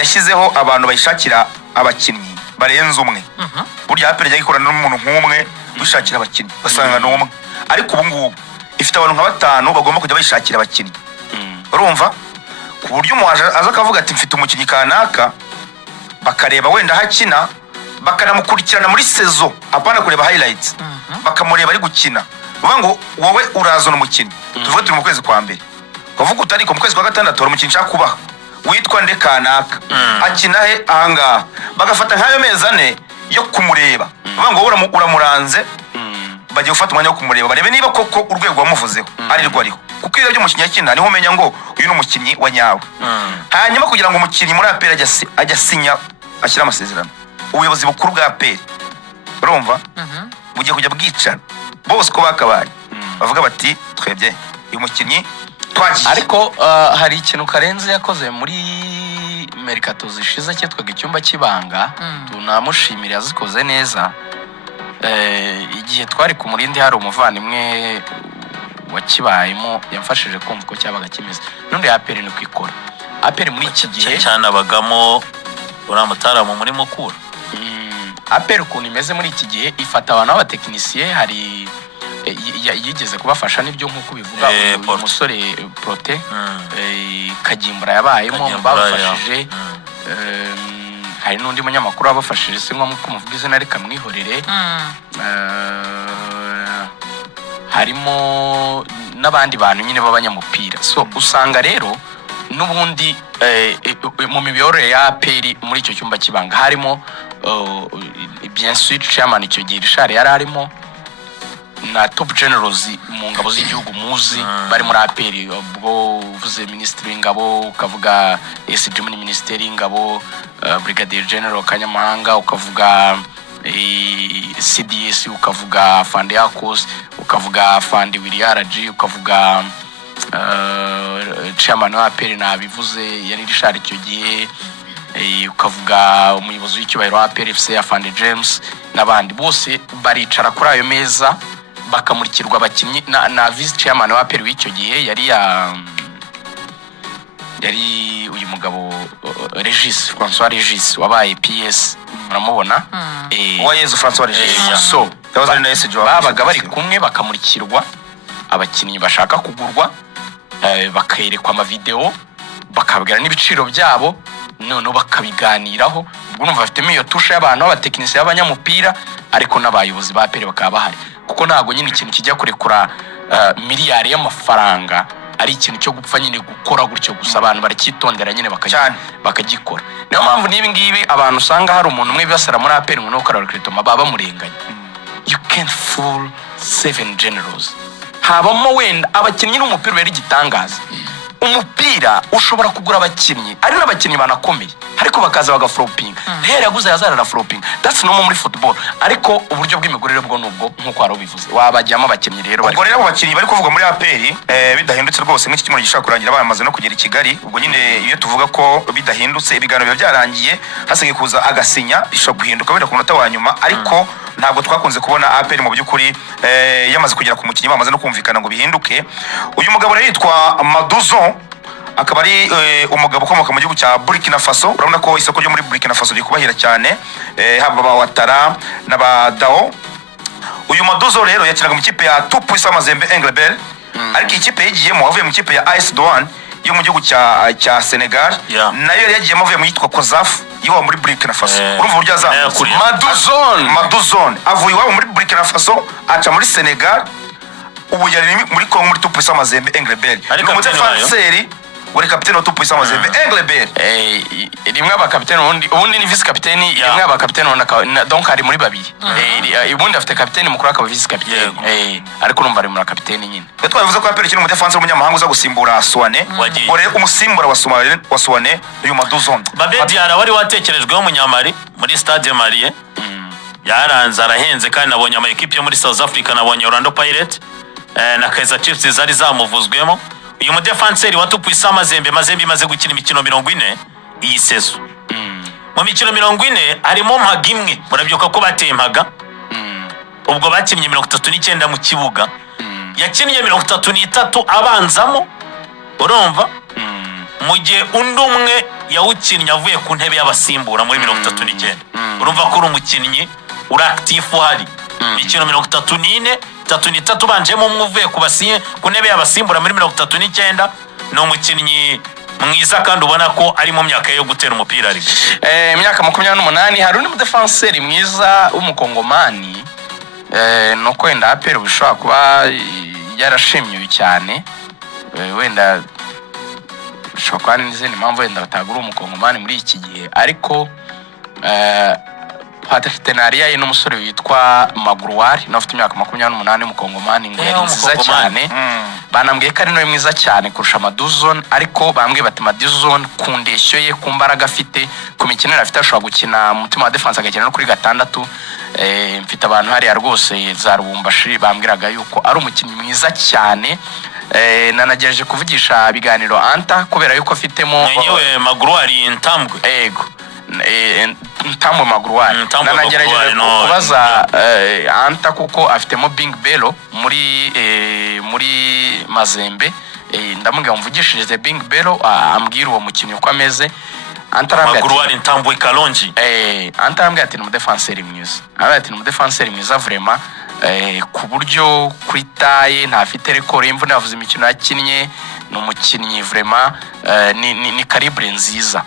yashyizeho abantu bayishakira abakinnyi barenze umwe. Burya APR yajya ikorana n'umuntu nk'umwe wishakira abakinnyi basanga n'umwe, ariko ubu ngubu ifite abantu nka 5 bagomba kujya bayishakira abakinnyi. Urumva ku buryo umuhaje aza akavuga ati mfite umukinnyi kanaka, bakareba wenda hakina, bakanamukurikirana muri sezo apana kureba highlights, bakamureba ari gukina. Uvuga ngo wowe urazona umukinnyi, tuvuge turi mu kwezi kwa mbere, uvuga utari ko mu kwezi kwa gatandatu umukinnyi nshaka kubaha witwa nde kanaka, akina he ahangaha, bagafata nk'ayo mezi 4 yo kumureba. Uvuga ngo uramuranze, bagiye gufata umwanya wo kumureba barebe niba koko urwego wamuvuzeho ari rwo ariho, kuko iyo by'umukinnyi akina niho umenya ngo uyu ni umukinnyi wa nyawe. Hanyuma kugira ngo umukinnyi muri APR ajya sinya ashyira amasezerano, ubuyobozi bukuru bwa APR urumva bugiye kujya bwicana bose ko bakabaye bavuga bati twebye uyu mukinnyi twaki. Ariko hari ikintu Karenzi yakoze muri Mercato zishize cyitwaga icyumba cy'ibanga, tunamushimira yazikoze neza. Igihe twari ku Murindi hari umuvandimwe wakibayemo yamfashije kumva ko cyabaga kimeze. None APR ni kwikora. APR muri iki gihe cyane abagamo uramutaramu muri mukura. APR ukuntu imeze muri iki gihe ifata abantu b'abatekinisiye, hari yigeze kubafasha n'ibyo nk'uko bivuga uyu musore Prote Kagimbura yabayemo babafashije. Hari n'undi munyamakuru wabafashije se nk'uko muvuga izina reka mwihorere. Harimo n'abandi bantu nyine b'abanyamupira. So usanga rero n'ubundi mu mibeyorere ya APR muri icyo cyumba kibanga harimo bien sûr chairman icyo gihe Richard yari arimo na top generals mu ngabo z'igihugu muzi bari muri APR, ubwo uvuze ministry w'ingabo ukavuga SG muri ministeri y'ingabo, brigadier general Kanyamahanga ukavuga CDS ukavuga Fandi Yakos ukavuga Fandi Williarg ukavuga chairman wa APR nabivuze yari Richard icyo gihe, ukavuga umuyobozi w'icyubahiro wa APR FC Afande James n'abandi bose baricara kuri ayo meza bakamurikirwa abakinnyi na vice chairman wa APR w'icyo gihe yari uyu mugabo François Regis wabaye PS muramubona wa Yezu François Regis. So babaga bari kumwe bakamurikirwa abakinnyi bashaka kugurwa, bakayerekwa amavideo bakabwira n'ibiciro byabo, none bakabiganiraho. Ubwo numva bafitemo iyo tusha y'abantu b'abatekinisiye b'abanyamupira ariko n'abayobozi ba APR bakaba bahari, kuko ntago nyine ikintu kijya kurekura miliyari y'amafaranga ari ikintu cyo gupfa nyine gukora gutyo gusa. Abantu baracyitondera nyine bakagikora. Niyo mpamvu nibi ngibi abantu usanga hari umuntu umwe bibasara muri APR ngo no kararo kritoma baba murenganya. You can fool 7 generals. Habamo wenda abakinnyi n'umupira bari gitangaza. Umupira ushobora kugura abakinnyi ari n'abakinnyi banakomeye ariko bakaza bagafloping. Rero yaguze yazarara flopping. That's normal muri football. Ariko uburyo bw'imigurire bwo nubwo nkuko wari ubivuze wabajyamo abakinnyi rero ubwo rero abakinnyi bari kuvuga muri APR bidahindutse rwose nk'iki kimwe gishaka kurangira bamaze no kugera i Kigali. Ubwo nyine iyo tuvuga ko bidahindutse ibiganiro byarangiye hasigaye kuza agasinya bishobora guhinduka bira ku munota wa nyuma, ariko ntabwo twakunze kubona APR mu by'ukuri yamaze kugera ku mukinnyi bamaze no kumvikana ngo bihinduke. Uyu mugabo rero yitwa Maduzo, akaba ari umugabo ukomoka mu gihugu cya Burkina Faso. Urabona ko isoko ryo muri Burkina Faso rikubahira cyane, haba ba Ouattara n'abadao. Uyu Maduzo rero yakinaga mu kipe ya Tout Puissant Mazembe Englebert, ariko ikipe yigiyemo avuye mu kipe ya AS Douane yo mu gihugu cya Senegal, nayo yari yagiyemo avuye mu yitwa Kozaf yo muri Burkina Faso. Urumva uburyo azamutse Maduzone avuye iwabo muri Burkina Faso aca muri Senegal, ubu yari muri Congo muri Tout Puissant Mazembe Englebert. Ni umudefanseri wari kapiteni wa Tout Puissant Mazembe Englebert. Rimwe abakapiteni ubundi ni vice kapiteni, rimwe abakapiteni donc ari muri babiri. Ubundi afite kapiteni mukuru akaba vice kapiteni, ariko urumva ari muri kapiteni nyine. Twavuze ko APR kiri umudefanseri w'umunyamahanga uza gusimbura Suwane, ore umusimbura wa Suwane uyu Maduzone. Babe Diarra wari watekerejweho umunyamari muri Stade Marie, yaranze arahenze kandi nabonye ama equipe yo muri South Africa, nabonye Orlando Pirates na Kaizer Chiefs zari zamuvuzwemo. Uyu mudefanseri wa Tout Puissant Mazembe imaze gukina imikino 40 iyi sezo. Mu mikino 40 harimo mpagimwe, murabyuka ko batemaga. Ubwo bakinnye 39 mu kibuga, yakinnye 33 abanzamo, urumva? Mu gihe undi umwe yawukinnye avuye ku ntebe y'abasimbura muri 39. urumva ko uri umukinnyi uri active uhari imikino 34 33 banjemo umwe uvuye ku ntebe y'abasimbura muri 39. ni umukinnyi mwiza kandi ubona ko ari mu myaka yo gutera umupira ari imyaka 28. hari undi mudefenseri mwiza w'umukongomani no kwenda APR bishobora kuba yarashimye cyane, wenda bishobora kuba n'izindi mpamvu wenda batagura umukongomani muri iki gihe, ariko partenariat ye n'umusore witwa Magruari n'afite imyaka 28 y'umukongomani ngo yari nziza cyane. Banambwiye ko ari nawe mwiza cyane kurusha Maduzone, ariko bambwiye bati Maduzone ku ndeshyo ye, ku mbaraga afite, ku mikinire afite, ashobora gukina umutima wa defense agakina no kuri gatandatu. Mfite abantu hariya rwose za Rubumbashi bambwiraga yuko ari umukinnyi mwiza cyane. Nanagereje kuvugisha biganiro Anta kubera yuko afitemo yewe Magruari Ntambwe. Ego Ntambwe Magruari. Nanagereje kubaza Anta kuko afitemo Bing Bello muri Mazembe. Ndamubwira mvugishije Bing Bello ambwira uwo mukinnyi uko ameze. Magruari Ntambwe Kalonji. Anta ambwira ati ni umudefenseri mwiza. Ati ni umudefenseri mwiza vraiment. Ku buryo kuri taye ntafite record y'imvune, yavuze imikino yakinnye, ni umukinnyi vraiment ni calibre nziza.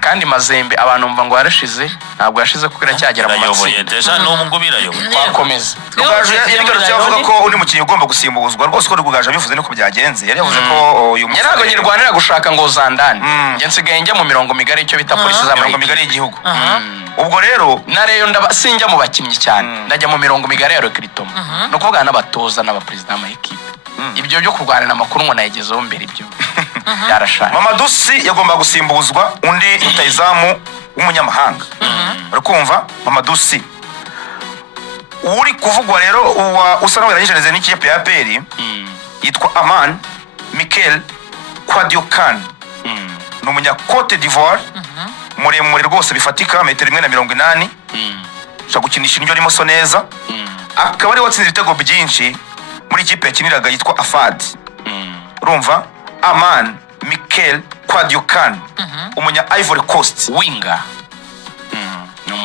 Kandi Mazembe abantu mva ngo yarashize, ntabwo yashize kuko iracyagera mu matsinda. Deja no mu ngubira yo bakomeza. Rugaje yagarutse avuga ko undi mukinnyi ugomba gusimbuzwa rwose, ko Rugaje bivuze niko byagenze. Yari yavuze ko uyu musore ntabwo nyirwanira gushaka ngo zandane. Nge nsigaye njya mu mirongo migari icyo bita polisi za mirongo migari y'igihugu. Ubwo rero nareyo ndabasinjya mu bakinnyi cyane, ndajya mu mirongo migari ya recruitment no kuvuga n'abatoza n'abapresident ama equipe. Ibyo byo kurwanira amakuru ngo nayigezeho mbere ibyo yarashaka. Mamadou Sy yagomba gusimbuzwa undi rutayizamu w'umunyamahanga. Urikumva Mamadou Sy uri kuvugwa rero usa nawe yarayisheneze n'ikipe ya APR yitwa Aman Mikel Kwadiokan. Ni umunya Cote d'Ivoire muremure rwose bifatika, 1.80 m. Ushaka gukinisha indyo arimo so neza. Akaba ari watsinze ibitego byinshi muri ikipe yakiniraga yitwa Afad. Urumva Aman Mikel Kwadiokan umunya Ivory Coast winger.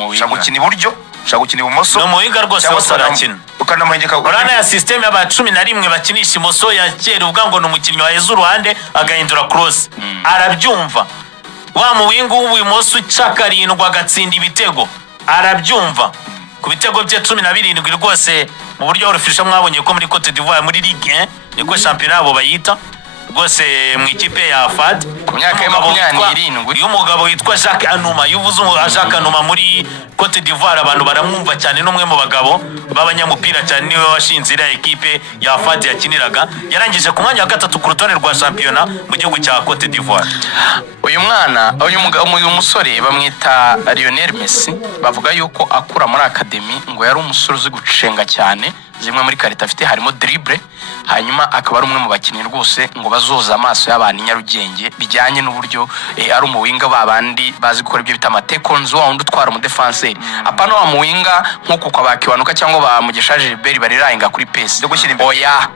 Ushaka gukina iburyo, ushaka gukina ibumoso, no mu winga rwose basarakina ukanamuhengeka. Urana ya system y'aba 11 bakinisha imoso ya kera uvuga ngo n'umukinnyi wa Yezu ruhande agahindura cross. Arabyumva wa mu winga w'ubumoso cyakarindwa agatsinda ibitego, arabyumva ku bitego bye 17 rwose mu buryo orufisha mwabonye ko muri Cote d'Ivoire muri Ligue 1 niko championnat abo bayita rwose mu ikipe ya Fad ku myaka ya 27. Uyu mugabo witwa Jacques Anouma, yuvuze Jacques Anouma muri Cote d'Ivoire abantu baramwumva cyane, n'umwe mu bagabo b'abanyamupira cyane, niwe washinze iriya ekipe ya Fad yakiniraga. Yarangije ku mwanya wa 3 ku rutonde rwa championnat mu gihugu cya Cote d'Ivoire. Uyu mwana uyu musore bamwita Lionel Messi, bavuga yuko akura muri academy ngo yari umusore uzi gucenga cyane, zimwe muri karita afite harimo dribble, hanyuma akaba ari umwe mu bakinnyi rwose ngo bazoza amaso y'abantu Nyarugenge bijyanye n'uburyo ari umuwinga babandi bazi gukora ibyo bita amatekonzo, wa wundi utwara mu defense. Apana wa muwinga nkuko kwa bakiwanuka cyangwa ba Mugisha Gilbert barirahinga kuri pesi yo gushyira imbere. Oya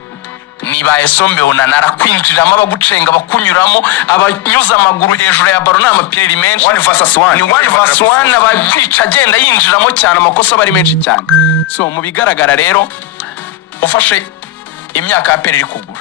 niba Esombe onanara kwinjiramo abagucenga bakunyuramo abanyuza amaguru hejuru ya baro n'amapireri menshi 1 versus 1. Ni 1 versus 1 abakwica agenda yinjiramo cyane, amakosa bari menshi cyane. So mu bigaragara rero ufashe imyaka ya APR iri kugura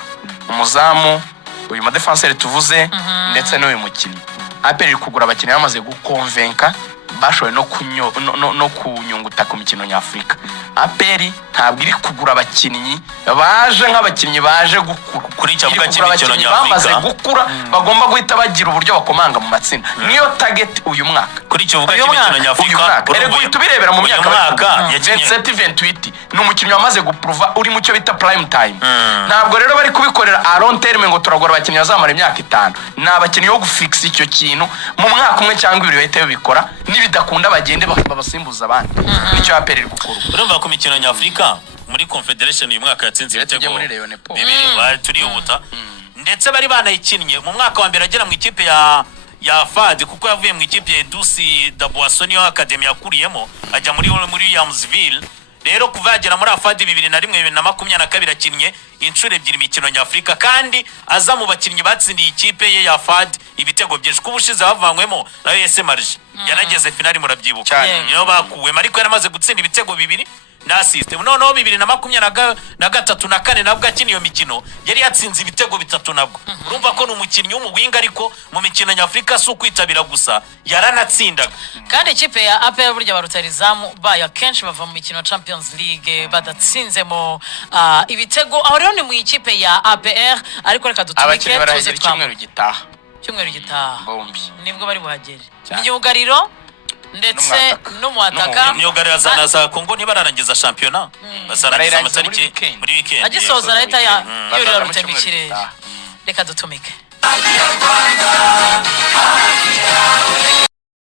umuzamu uyu madefenseur tuvuze ndetse n'uyu mukinnyi, APR iri kugura abakinnyi bamaze gukonvenka bashoboye no kunyunguta ku mikino nyafrika. APR ntabwo iri kugura abakinnyi baje nk'abakinnyi baje gukura kuri cyavuga cy'imikino nyafrika, bamaze gukura bagomba guhita bagira uburyo bakomanga mu matsinda. Niyo target uyu mwaka kuri cyavuga cy'imikino nyafrika. Ere guhita birebera mu myaka ya 27-28 n'umukinnyi wamaze guprova uri mu cyo bita prime time. Ntabwo rero bari kubikorera a long term ngo turagora abakinnyi bazamara imyaka 5. N'abakinnyi yo gufixa icyo kintu mu mwaka umwe cyangwa 2 bahita bikora, nibidakunda bagende babasimbuza abandi. Nicyo APR iri gukora. Urumva ku mikino nyafrika muri Confederation uyu mwaka yatsinze ibitego bibiri turihuta, ndetse bari banayikinnye mu mwaka wa mbere agera mu ikipe ya Fad kuko yavuye mu ikipe ya Dusi Daboisson yo academy yakuriyemo ajya muri Williamsville. rero kuva yagera muri afadi 2021-2022 akinnye inshuro ebyiri imikino nyafurika kandi aza mu bakinnyi batsindiye ikipe ye ya afadi ibitego byinshi kuba ushize bavanywemo na ese marje yanageze finali murabyibuka niyo bakuwemo ariko yaramaze gutsinda ibitego 2 na system noneho 2023 na 4 nabwo akina iyo mikino yari yatsinze ibitego 3 nabwo urumva ko n'umukinnyi w'umuwinga ariko mu mikino nyafurika si ukwitabira gusa yaranatsindaga kandi ikipe ya APR burya barutarizamu baya kenshi bava mu mikino Champions League badatsinzemo ibitego aho rero ni mu ikipe ya APR ariko reka dutumike tuze cyumweru gitaha bombi nibwo bari buhagere imyugariro ndetse n'umuataka imyugariro za Kongo ntibararangiza shampiyona bazarangiza amatariki muri weekend agisoza leta ya yurira rutemikire reka dutumike